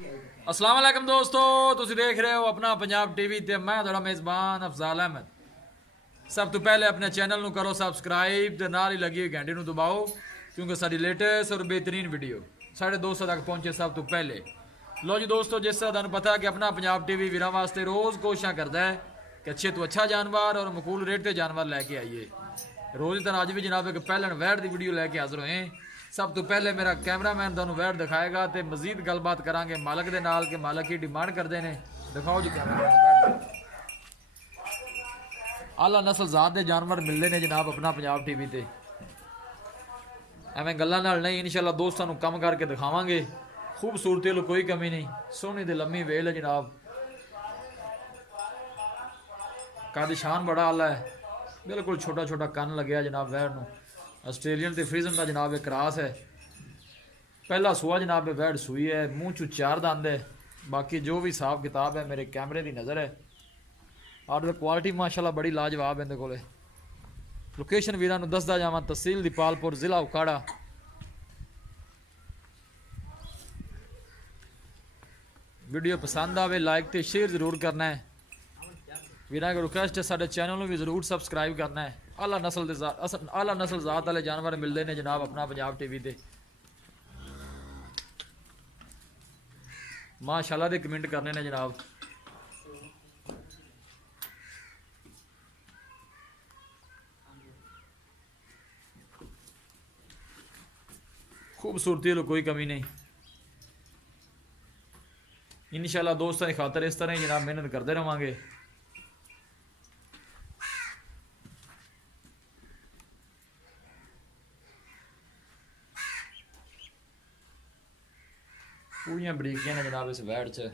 अस्सलाम वालेकुम दोस्तों, तुसी देख रहे हो अपना पंजाब टीवी ते मैं थोड़ा मेज़बान अफजाल अहमद। सब तो पहले अपने चैनल ਨੂੰ करो सबसक्राइब ਤੇ ਨਾਲ ਹੀ ਲੱਗੀ ਹੋਈ ਘੰਟੀ ਨੂੰ ਦਬਾਓ क्योंकि साड़ी लेटेस्ट और बेहतरीन वीडियो साढ़े 200 तक पहुंचे सब तो पहले। लो जी दोस्तों, जिस तरह तुहानू पता है कि अपना पंजाब टीवी वीरां वास्ते रोज़ कोशिशां करता है कि अच्छे तो अच्छा जानवर और मकूल रेट के जानवर लैके आइए। रोज़ की तरह अज भी जनाब एक पहलन वैट की वीडियो लैके हाजिर होए। सब तो पहले मेरा कैमरामैन तुहानू वैट दिखाएगा तो मजीद गलबात करांगे मालक के नाल कि मालक की डिमांड करते हैं। दिखाओ जी कैमरामैन। आला नस्ल जात के जानवर मिलते हैं जनाब अपना पंजाब टीवी ते। एवं गल्लां नाल नहीं, इंशाल्लाह दोस्तों को कम करके दिखावांगे। खूबसूरती लो कोई कमी नहीं, सोहनी ते लम्मी वेल है जनाब। कद शान बड़ा आला है, बिल्कुल छोटा छोटा कन लग्या जनाब वैड़ नूं। आस्ट्रेलियन ते फ्रीजन का जनाब एक क्रास है। पहला सुआ जनाब वैड़ सूई है, मूँह चू 4 दंद है। बाकी जो भी हिसाब किताब है मेरे कैमरे की नज़र है। और क्वालिटी माशाल्लाह बड़ी लाजवाब है इहदे कोले। लोकेशन वीरां नूं दसदा जावां, तहसील दीपालपुर जिला उकाड़ा। वीडियो पसंद आवे लाइक तो शेयर जरूर करना है। वीरां की रिक्वेस्ट है साडे चैनल भी जरूर सबसक्राइब करना है। आला नस्ल जात वाले जानवर मिलते हैं जनाब अपना पंजाब टीवी ते। माशाल्लाह दे कमेंट करने ने जनाब। खूबसूरती लो कोई कमी नहीं। इंशाल्लाह दोस्तों की खातर इस तरह ही जनाब मेहनत करते रहेंगे। पूरियां बरीकियां ने जनाब इस वैड़ च।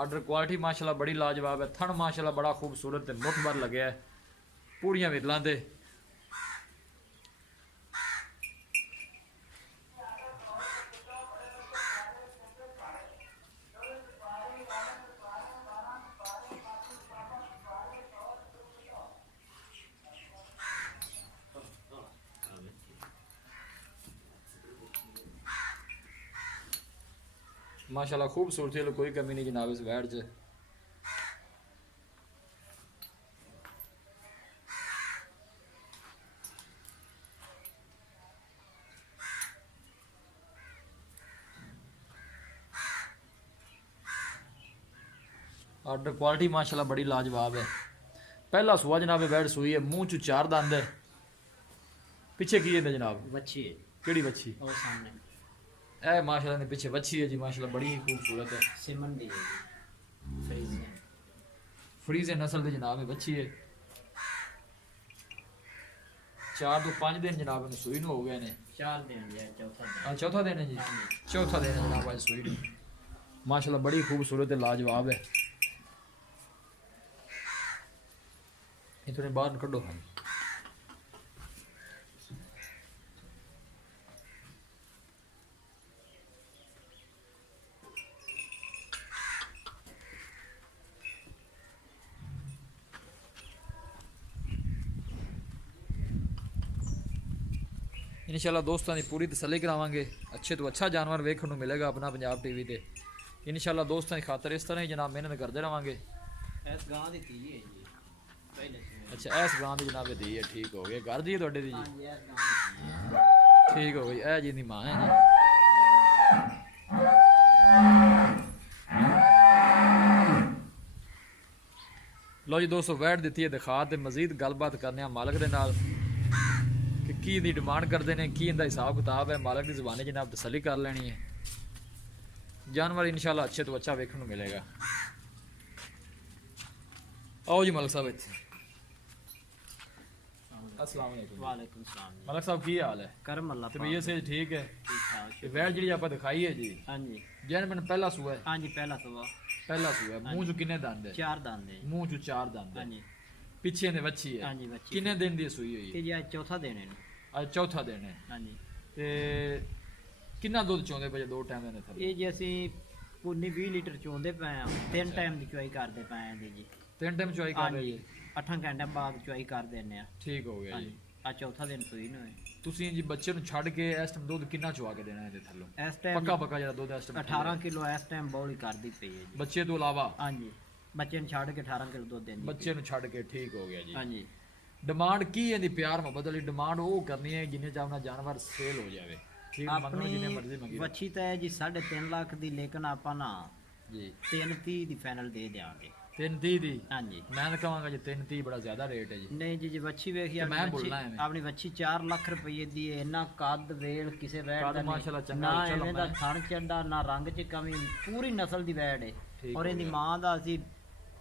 ऑर्डर क्वालिटी माशाल्लाह बड़ी लाजवाब है। थन माशाल्लाह बड़ा खूबसूरत है, मुठ भर लगे है पूरियां विरलां ते। माशाल्लाह खूबसूरती लो कोई कमी नहीं जनाब इस वैड़ च। ऑर्डर क्वालिटी माशाल्लाह बड़ी लाजवाब है। पहला सुआ जनाब वैड़ सूई है, मूँह चू 4 दंद है। पिछे की है जनाब? बच्ची है। केड़ी बच्ची? और सामने ए माशाल्लाह ने पीछे बच्ची है जी, माशाल्लाह बड़ी ही खूबसूरत है। सिमन दी है जी, फ्रीजियन। फ्रीज नस्ल की जनाब है, बच्ची है। 4 तो 5 दिन जनाब ने सूई हो गए ने। 4 दिन या चौथा दिन। चौथा दिन है जी, चौथा दिन है जनाब आज सूई। माशाल्लाह बड़ी खूबसूरत है, लाजवाब है। इतने बाहर कड्डो हाँ। इंशाल्लाह दोस्तों की पूरी तसल्ली करावांगे। अच्छे तो अच्छा जानवर वेखने को मिलेगा अपना पंजाब टीवी ते। इंशाल्लाह दोस्तों की खातर इस तरह ही जनाब मेहनत करते रहेंगे। इस गांव दी धी है जी, पहले से। अच्छा इस गांव की जनाब दी है, ठीक हो गया। घर दी है थोड़े दी हां जी, जी, इस गांव दी। ठीक हो गई। ए जी दी मां है जी। लो जी दोस्तों, वैट दी है दिखा ते मजीद गलबात करने मालक के नाल कि की दी डिमांड करते हैं, की इनका हिसाब किताब है। मालक की जुबानी जनाब तसल्ली कर लेनी है। जानवर इंशाल्लाह अच्छे तो अच्छा वेखने को मिलेगा। आओ जी मलक साहब इत्थे। अस्सलाम वालेकुम। वालेकुम सलाम जी। मलक साहब की हाल है? करम अल्लाह पाक। तबीयत से ठीक है? ठीक ठाक। ये वैट जी आप दिखाई है जी, हां जी। जैन मैंने पहला सुआ है। हां जी, पहला सुबह। पहला सुआ है, मुंह चू किन्ने दंद है? 4 दांत है। मुंह चू 4 दंद हां है। जी। पिछे ने बच्ची है। हां जी, बच्ची। किन्ने दिन दी सूई हुई है? ये जी आज चौथा दिन है। ਅੱਜ ਚੌਥਾ ਦਿਨ ਹੈ ਹਾਂਜੀ ਤੇ ਕਿੰਨਾ ਦੁੱਧ ਚੋਂਦੇ ਪਏ ਦੋ ਟਾਈਮ ਦੇ ਥੱਲੇ ਇਹ ਜੀ ਅਸੀਂ ਪੂਨੀ 20 ਲੀਟਰ ਚੋਂਦੇ ਪਏ ਆ 3 ਟਾਈਮ ਦੀ ਚੁਆਈ ਕਰਦੇ ਪਏ ਆ ਜੀ 3 ਟਾਈਮ ਚੁਆਈ ਕਰ ਰਹੇ ਜੀ 8 ਘੰਟੇ ਬਾਅਦ ਚੁਆਈ ਕਰ ਦਿੰਦੇ ਆ ਠੀਕ ਹੋ ਗਿਆ ਜੀ ਆ ਚੌਥਾ ਦਿਨ ਸੂਈ ਨੂੰ ਹੈ ਤੁਸੀਂ ਜੀ ਬੱਚੇ ਨੂੰ ਛੱਡ ਕੇ ਇਸ ਟਾਈਮ ਦੁੱਧ ਕਿੰਨਾ ਚਵਾ ਕੇ ਦੇਣਾ ਇਹਦੇ ਥੱਲੋਂ ਇਸ ਟਾਈਮ ਪੱਕਾ ਜਿਹੜਾ ਦੁੱਧ ਇਸ ਟਾਈਮ 18 ਕਿਲੋ ਇਸ ਟਾਈਮ ਬੌਲੀ ਕਰਦੀ ਪਈ ਹੈ ਜੀ ਬੱਚੇ ਤੋਂ ਇਲਾਵਾ ਹਾਂਜੀ ਬੱਚੇ ਨੂੰ ਛੱਡ ਕੇ 18 ਕਿਲੋ ਦੁੱਧ ਦਿੰਦੀ ਬੱਚੇ ਨੂੰ ਛੱਡ ਕੇ ਠੀਕ ਹੋ ਗਿਆ ਜੀ ਹਾਂਜੀ ਡਿਮਾਂਡ ਕੀ ਇਹਦੀ ਪਿਆਰ ਮੁਹੱਬਤ ਵਾਲੀ ਡਿਮਾਂਡ ਉਹ ਕਰਨੀ ਹੈ ਜਿੰਨੇ ਚਾਹਨਾ ਜਾਨਵਰ ਸੇਲ ਹੋ ਜਾਵੇ ਠੀਕ ਮੰਗਣ ਜਿੰਨੇ ਮਰਜ਼ੀ ਆਪਣੀ ਮੰਗੀ ਵੱਛੀ ਤਾਂ ਹੈ ਜੀ 3.5 ਲੱਖ ਦੀ ਲੇਕਿਨ ਆਪਾਂ ਨਾ ਜੀ 330 ਦੀ ਫਾਈਨਲ ਦੇ ਦਿਆਂਗੇ 330 ਦੀ ਹਾਂਜੀ ਮੈਂ ਤਾਂ ਕਹਾਂਗਾ ਜੀ 330 ਬੜਾ ਜ਼ਿਆਦਾ ਰੇਟ ਹੈ ਜੀ ਨਹੀਂ ਜੀ ਵੱਛੀ ਵੇਖੀ ਤੇ ਮੈਂ ਬੋਲਣਾ ਐਵੇਂ। ਆਪਣੀ ਵੱਛੀ 4 ਲੱਖ ਰੁਪਏ ਦੀ ਹੈ ਇੰਨਾ ਕੱਦ ਵੇਲ ਕਿਸੇ ਵੈੜ ਕੱਦ ਦਾ ਮਾਸ਼ਾਅੱਲਾ ਨਹੀਂ ਚੰਗਾ, ਨਾ ਚਲੋ ਐਵੇਂ ਦਾ ਮੈਂ- ਥਣ ਚੱਡਾ ਨਾ ਰੰਗ 'ਚ ਕਮੀ ਪੂਰੀ ਨਸਲ ਦੀ ਵੈੜ ਹੈ ਠੀਕ ਔਰ ਹੋ ਇਹਦੀ ਗਿਆ। ਮਾਂ ਦਾ ਅਸੀਂ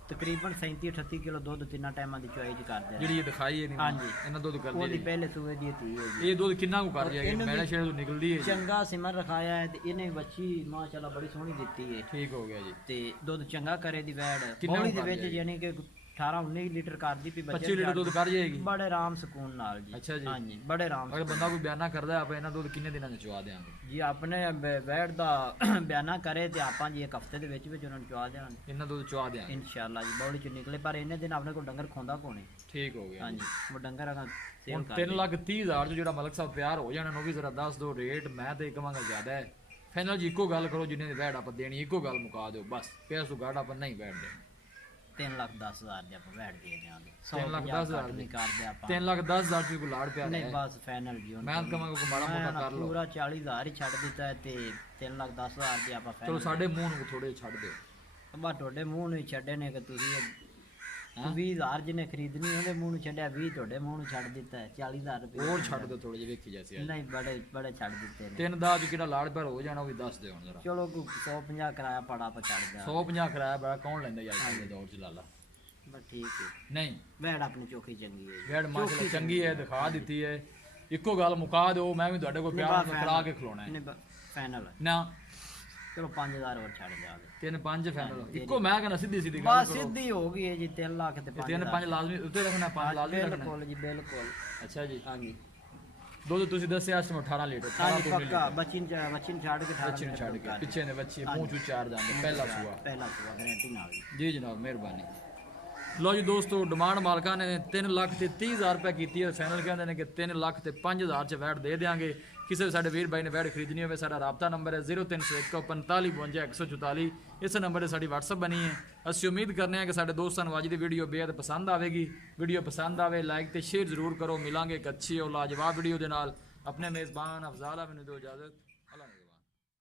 ਤਕਰੀਬਨ 37-38 ਕਿਲੋ ਦੁੱਧ ਤਿੰਨਾਂ ਟਾਈਮਾਂ ਦੀ ਚੁਆਈ 'ਚ ਕਰਦੇ ਹਾਂ ਜਿਹੜੀ ਇਹ ਦਿਖਾਈ ਹੈ ਹਾਂਜੀ। ਇਹਨਾਂ ਦੁੱਧ ਕਰਦੀ ਉਹਦੀ ਹੈ ਪਹਿਲੇ ਸੂਏ ਦੀ ਧੀ ਹੈ ਜੀ ਇਹ ਦੁੱਧ ਕਿੰਨਾ ਕੁ ਕਰ ਜਾਏਗੀ ਇਹਨੂੰ ਵੀ ਮੈਲੇ ਸ਼ੇਰ ਤੋਂ ਨਿਕਲਦੀ ਹੈ ਜੀ। ਚੰਗਾ ਸਿਮਰ ਰਖਾਇਆ ਹੈ ਤੇ ਇਹਨੇ ਵੱਛੀ ਮਾਸ਼ਾਅੱਲਾ ਬੜੀ ਸੋਹਣੀ ਦਿੱਤੀ ਹੈ ਠੀਕ ਹੋ ਗਿਆ ਜੀ ਤੇ ਦੁੱਧ ਚੰਗਾ ਕਰੇ ਦੀ ਵੈੜ ਕਿੰਨਾ ਬੌਲੀ ਦੇ ਕਰ ਵਿੱਚ ਜਾਏਗੀ? ਯਾਨੀ ਕਿ 18-19 ਲੀਟਰ ਕਰਦੀ ਪਈ 25 ਲੀਟਰ ਦੁੱਧ ਕਰ ਜਾਏਗੀ ਬੜੇ ਆਰਾਮ ਸਕੂਨ ਨਾਲ ਜੀ ਅੱਛਾ ਜੀ। ਹਾਂਜੀ ਬੜੇ ਆਰਾਮ ਅਗਰ ਬੰਦਾ ਕੋਈ ਬਿਆਨਾ ਕਰਦਾ ਹੈ, ਆਪਾਂ ਇਹਨਾਂ ਦੁੱਧ ਕਿੰਨੇ ਦਿਨਾਂ ਚ ਚਵਾ ਦੇਵਾਂਗੇ ਜੀ ਆਪਣੇ ਵੈੜ ਦਾ ਬਿਆਨਾ ਕਰੇ ਤੇ ਆਪਾਂ ਜੀ ਇੱਕ ਹਫਤੇ ਦੇ ਵਿੱਚ ਉਹਨਾਂ ਨੂੰ ਚਵਾ ਦੇਵਾਂਗੇ ਇਹਨਾਂ ਦੁੱਧ ਚਵਾ ਦੇਵਾਂਗੇ ਇਨਸ਼ਾਅੱਲਾ ਜੀ ਬੌਲੀ ਚ ਨਿਕਲੇ ਪਰ ਇਹਨੇ ਦਿਨ ਆਪਣੇ ਕੋਲ ਡੰਗਰ ਖੋਂਦਾ ਕੋਣੇ ਠੀਕ ਹੋ ਗਿਆ ਹਾਂਜੀ ਉਹ ਡੰਗਰ ਅਗਾ ਸੇਲ ਹੁਣ ਕਰ 3,30,000 ਚ ਜਿਹੜਾ ਮਲਕ ਸਾਹਿਬ ਪਿਆਰ ਹੋ ਜਾਣਾ ਉਹ ਵੀ ਜ਼ਰਾ ਦੱਸ ਦਿਓ ਰੇਟ ਮੈਂ ਤੇ ਕਹਾਂਗਾ ਜ਼ਿਆਦਾ ਹੈ ਫਾਈਨਲ ਜੀ ਇੱਕੋ ਗੱਲ ਕਰੋ ਜਿੰਨੇ ਦੀ ਵੈੜ ਆਪਾਂ ਦੇਣੀ ਇੱਕੋ ਗੱਲ ਮੁਕਾ ਦਿਓ ਬਸ ਪਿਆ ਸੂ ਗਾੜ ਆਪਾਂ ਨਹੀਂ ਵੈੜ ਦੇਣੀ 3,10,000 ਦੇ ਆਪਾਂ ਵੈੜ ਦੇ ਦਿਆਂਗੇ 3,10,000 ਨਹੀਂ ਕਰਦੇ ਆਪਾਂ 3,10,000 ਚ ਕੋਈ ਲਾੜ ਪਿਆਰ ਨਹੀਂ ਹੈ ਬਸ ਫਾਈਨਲ ਜੀ ਮੈਂ ਤਾਂ ਕਹਾਂਗਾ ਕੋਈ ਮਾੜਾ ਮੋਟਾ ਕਰ ਲਓ ਪੂਰਾ 40,000 ਹੀ ਛੱਡ ਦਿੱਤਾ ਹੈ ਤੇ 3,10,000 ਦੀ ਆਪਾਂ ਚਲੋ ਫਾਈਨਲ ਸਾਡੇ ਮੂੰਹ ਨੂੰ ਥੋੜੇ ਛੱਡ ਦਿਓ ਬਾ ਤੁਹਾਡੇ ਮੂੰਹ ਨੂੰ ਹੀ ਛੱਡੇ ਨੇ ਕਿ ਤੁਸੀਂ 20,000 ਜਿਹਨੇ ਖਰੀਦਣੀ ਉਹਦੇ ਮੂੰਹ ਨੂੰ ਛੱਡਿਆ 20 ਤੁਹਾਡੇ ਮੂੰਹ ਨੂੰ ਛੱਡ ਦਿੱਤਾ ਹੈ 40,000 ਰੁਪਏ ਹੋਰ ਛੱਡ ਦਿਓ ਥੋੜੇ ਜਿਹੇ ਵੇਖੀ ਜੈਸੇ ਨਹੀਂ ਬੜੇ ਬੜੇ ਛੱਡ ਦਿੱਤੇ ਨੇ ਤਿੰਨ ਦਾ ਚ ਕਿਹੜਾ ਲਾੜ ਪਿਆਰ ਹੋ ਜਾਣਾ ਉਹ ਵੀ ਦੱਸ ਦਿਓ ਹੁਣ ਜ਼ਰਾ ਚਲੋ ਕੋਈ 150 ਕਿਰਾਇਆ ਪੜਾ ਆਪਾਂ ਛੱਡ ਦਿਆਂ 150 ਕਿਰਾਇਆ ਬੜਾ ਕੌਣ ਲੈਂਦਾ ਯਾਰ ਅੱਜ ਦੇ ਦੌਰ ਚ ਲਾਲਾ ਬਸ ਠੀਕ ਹੈ ਨਹੀਂ ਵੈੜ ਆਪਣੀ ਚੋਖੀ ਚੰਗੀ ਹੈ ਜੀ। ਵੈੜ ਮਾਸ਼ਾਅੱਲਾ ਚੰਗੀ ਹੈ ਦਿਖਾ ਦਿੱਤੀ ਹੈ ਇੱਕੋ ਗੱਲ ਮੁਕਾ ਦਿਓ ਮੈਂ ਵੀ ਤੁਹਾਡੇ ਕੋਲ ਪਿਆਰ ਨਾਲ ਕਰਾ ਕੇ ਖਲੋਣਾ ਹੈ ਨਹੀਂ ਫਾਈਨਲ ਨਾ ਚਲੋ 5,000 ਹੋਰ ਛੱਡ ਦਿਆਂਗੇ 3-5 ਫਾਈਨਲ ਇੱਕੋ ਮੈਂ ਕਹਿੰਦਾ ਸਿੱਧੀ ਸਿੱਧੀ ਗੱਲ ਬਸ ਕਰੋ ਸਿੱਧੀ ਹੋ ਗਈ ਹੈ ਜੀ 3 ਲੱਖ ਤੇ 5 3-5 ਲਾਜ਼ਮੀ ਉੱਤੇ ਰੱਖਣਾ 5 ਲਾਜ਼ਮੀ ਰੱਖਣਾ ਬਿਲਕੁਲ ਜੀ ਬਿਲਕੁਲ ਅੱਛਾ ਜੀ ਹਾਂਜੀ ਦੁੱਧ ਤੁਸੀਂ ਦੱਸਿਆ ਇਸ ਨੂੰ 18 ਲੀਟਰ 18 ਹਾਂਜੀ ਤੋਂ ਪੱਕਾ ਬੱਚੀ ਨੂੰ ਛੱਡ ਕੇ 18 ਬੱਚੇ ਨੂੰ ਛੱਡ ਕੇ ਪਿੱਛੇ ਨੇ ਬੱਚੇ ਮੂੰਹ ਚੋਂ ਚਾਰ ਜਾਂਦੇ ਪਹਿਲਾ ਸੂਆ ਪਹਿਲਾ ਸੂਆ ਗਰੰਟੀ ਨਾਲ ਜੀ। ਜੀ ਜਨਾਬ ਮਿਹਰਬਾਨੀ ਲੋ ਜੀ ਦੋਸਤੋ ਡਿਮਾਂਡ ਮਾਲਕਾਂ ਨੇ 3 ਲੱਖ ਤੇ 30,000 ਰੁਪਏ ਕੀਤੀ ਹੈ ਫਾਈਨਲ ਕਹਿੰਦੇ ਨੇ ਕਿ 3 ਲੱਖ ਤੇ 5,000 ਚ ਵੈਟ ਦੇ ਦੇਾਂਗੇ ਕਿਸੇ ਵੀ ਸਾਡੇ ਵੀਰ ਬਾਈ ਨੇ ਵੈਟ ਖਰੀਦਣੀ ਹੋਵੇ ਸਾਡਾ ਰਾਬਤਾ ਨੰਬਰ ਹੈ 0301455144 ਇਸ ਨੰਬਰ ਤੇ ਸਾਡੀ WhatsApp ਬਣੀ ਹੈ ਅਸੀਂ ਉਮੀਦ ਕਰਨੇ ਹਾਂ ਕਿ ਸਾਡੇ ਦੋਸਤਾਂ ਨੂੰ ਅੱਜ ਦੀ ਵੀਡੀਓ ਬੇहद ਪਸੰਦ ਆਵੇਗੀ ਵੀਡੀਓ ਪਸੰਦ ਆਵੇ ਲਾਈਕ ਤੇ ਸ਼ੇਅਰ ਜ਼ਰੂਰ ਕਰੋ ਮਿਲਾਂਗੇ ਇੱਕ ਅੱਛੀ ਔਰ ਲਾਜਵਾਬ ਵੀਡੀਓ ਦੇ ਨਾਲ ਆਪਣੇ ਮੇਜ਼ਬਾਨ ਅਫਜ਼ਾਲ ਮੈਨੂੰ ਦਿਓ ਇਜਾਜ਼ਤ ਅੱਲਾਹ